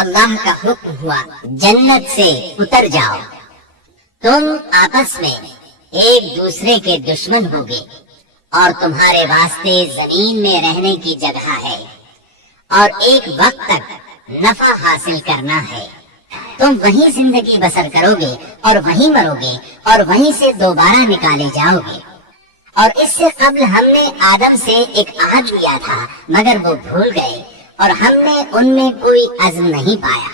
اللہ کا حکم ہوا جنت سے اتر جاؤ، تم آپس میں ایک دوسرے کے دشمن ہوگے اور تمہارے واسطے زمین میں رہنے کی جگہ ہے اور ایک وقت تک نفع حاصل کرنا ہے۔ تم وہیں زندگی بسر کرو گے اور وہیں مرو گے اور وہیں سے دوبارہ نکالے جاؤ گے۔ اور اس سے قبل ہم نے آدم سے ایک عہد لیا تھا مگر وہ بھول گئے اور ہم نے ان میں کوئی عزم نہیں پایا۔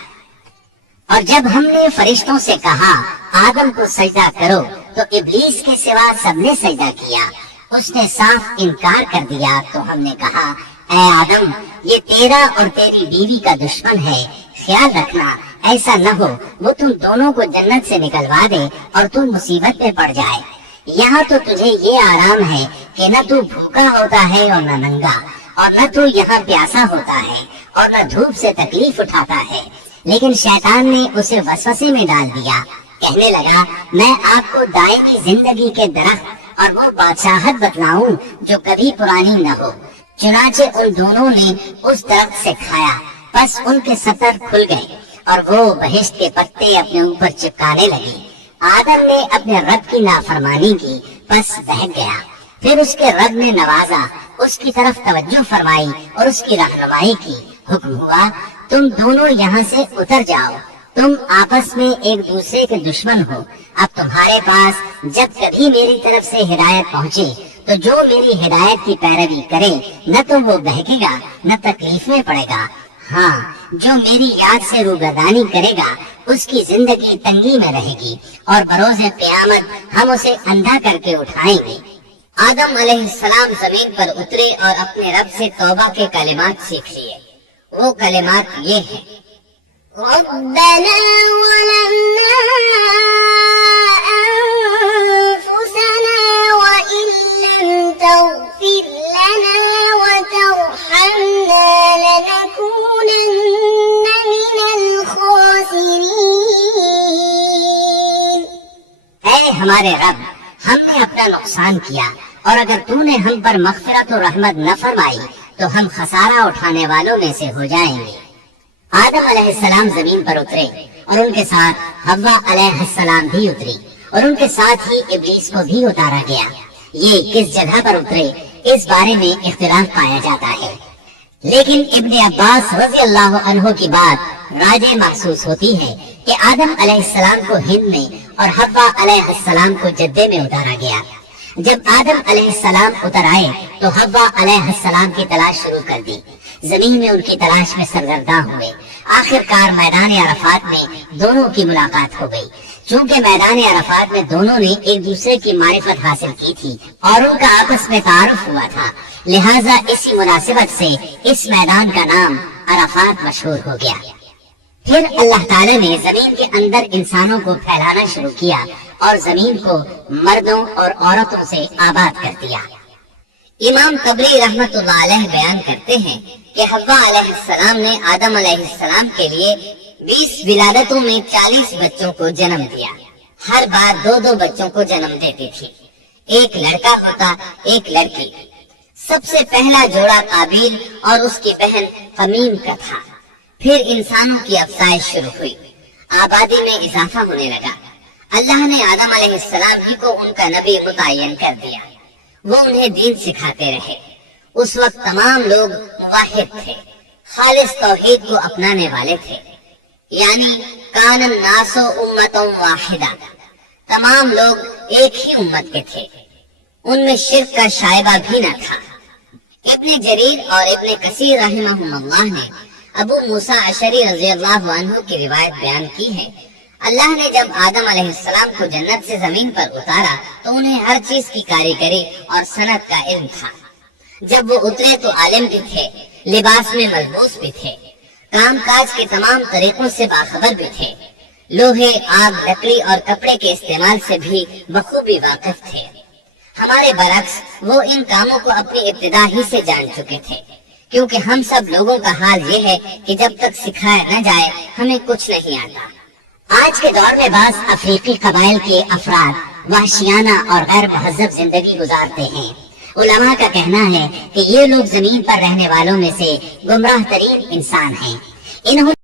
اور جب ہم نے فرشتوں سے کہا آدم کو سجدہ کرو تو ابلیس کے سوا سب نے سجدہ کیا، اس نے صاف انکار کر دیا۔ تو ہم نے کہا اے آدم، یہ تیرا اور تیری بیوی کا دشمن ہے، خیال رکھنا ایسا نہ ہو وہ تم دونوں کو جنت سے نکلوا دے اور تم مصیبت میں پڑ جائے۔ یہاں تو تجھے یہ آرام ہے کہ نہ تو بھوکا ہوتا ہے اور نہ ننگا، اور نہ تو یہاں پیاسا ہوتا ہے اور نہ دھوپ سے تکلیف اٹھاتا ہے۔ لیکن شیطان نے اسے وسوسے میں ڈال دیا، کہنے لگا میں آپ کو دائمی زندگی کے درخت اور وہ بادشاہت بتلاؤں جو کبھی پرانی نہ ہو۔ چنانچہ ان دونوں نے اس درخت سے کھایا، بس ان کے ستر کھل گئے اور وہ بہشت کے پتے اپنے اوپر چپکانے لگے۔ آدم نے اپنے رب کی نافرمانی کی، بس بہک گیا۔ پھر اس کے رب نے نوازا، اس کی طرف توجہ فرمائی اور اس کی رہنمائی کی۔ حکم ہوا تم دونوں یہاں سے اتر جاؤ، تم آپس میں ایک دوسرے کے دشمن ہو۔ اب تمہارے پاس جب کبھی میری طرف سے ہدایت پہنچے تو جو میری ہدایت کی پیروی کرے نہ تو وہ بہکے گا نہ تکلیف میں پڑے گا، ہاں جو میری یاد سے روگردانی کرے گا اس کی زندگی تنگی میں رہے گی اور بروز قیامت ہم اسے اندھا کر کے اٹھائیں گے۔ آدم علیہ السلام زمین پر اترے اور اپنے رب سے توبہ کے کلمات سیکھ لیے۔ وہ کلمات یہ ہیں: ربنا ظلمنا أنفسنا وإن لم تغفر لنا وترحمنا لنكونن من الخاسرين۔ اے ہمارے رب، ہم نے اپنا نقصان کیا اور اگر تو نے ہم پر مغفرت و رحمت نہ فرمائی تو ہم خسارہ اٹھانے والوں میں سے ہو جائیں گے۔ آدم علیہ السلام زمین پر اترے اور ان کے ساتھ حوا علیہ السلام بھی اتری اور ان کے ساتھ ہی ابلیس کو بھی اتارا گیا۔ یہ کس جگہ پر اترے اس بارے میں اختلاف پایا جاتا ہے، لیکن ابن عباس رضی اللہ عنہ کی بات راجح محسوس ہوتی ہے کہ آدم علیہ السلام کو ہند میں اور حوا علیہ السلام کو جدے میں اتارا گیا۔ جب آدم علیہ السلام اتر آئے تو حوا علیہ السلام کی تلاش شروع کر دی، زمین میں ان کی تلاش میں سرگرداں ہوئے۔ آخر کار میدان عرفات میں دونوں کی ملاقات ہو گئی۔ چونکہ میدان عرفات میں دونوں نے ایک دوسرے کی معرفت حاصل کی تھی اور ان کا آپس میں تعارف ہوا تھا، لہٰذا اسی مناسبت سے اس میدان کا نام عرفات مشہور ہو گیا۔ پھر اللہ تعالی نے زمین کے اندر انسانوں کو پھیلانا شروع کیا اور زمین کو مردوں اور عورتوں سے آباد کر دیا۔ امام طبری رحمت اللہ علیہ بیان کرتے ہیں کہ حوا علیہ السلام نے آدم علیہ السلام کے لیے 20 ولادتوں میں 40 بچوں کو جنم دیا۔ ہر بار 2 بچوں کو جنم دیتی تھی، ایک لڑکا ہوتا ایک لڑکی۔ سب سے پہلا جوڑا قابیل اور اس کی بہن قمیم کا تھا۔ پھر انسانوں کی افزائش شروع ہوئی، آبادی میں اضافہ ہونے لگا۔ اللہ نے آدم علیہ السلام ہی کو ان کا نبی متعین کر دیا، وہ انہیں دین سکھاتے رہے۔ اس وقت تمام لوگ موحد تھے، خالص توحید کو اپنانے والے تھے، یعنی کان الناس امۃ واحدہ، تمام لوگ ایک ہی امت کے تھے، ان میں شرک کا شائبہ بھی نہ تھا۔ ابن جریر اور ابن کثیر رحمہم اللہ نے ابو موسیٰ اشعری رضی اللہ عنہ کی روایت بیان کی ہے، اللہ نے جب آدم علیہ السلام کو جنت سے زمین پر اتارا تو انہیں ہر چیز کی کاریگری اور صنعت کا علم تھا۔ جب وہ اترے تو عالم بھی تھے، لباس میں ملبوس بھی تھے، کام کاج کے تمام طریقوں سے باخبر بھی تھے، لوہے، آگ، لکڑی اور کپڑے کے استعمال سے بھی بخوبی واقف تھے۔ ہمارے برعکس وہ ان کاموں کو اپنی ابتدا ہی سے جان چکے تھے، کیونکہ ہم سب لوگوں کا حال یہ ہے کہ جب تک سکھایا نہ جائے ہمیں کچھ نہیں آتا۔ آج کے دور میں بعض افریقی قبائل کے افراد وحشیانہ اور غیر مہذب زندگی گزارتے ہیں۔ علماء کا کہنا ہے کہ یہ لوگ زمین پر رہنے والوں میں سے گمراہ ترین انسان ہیں۔ انہوں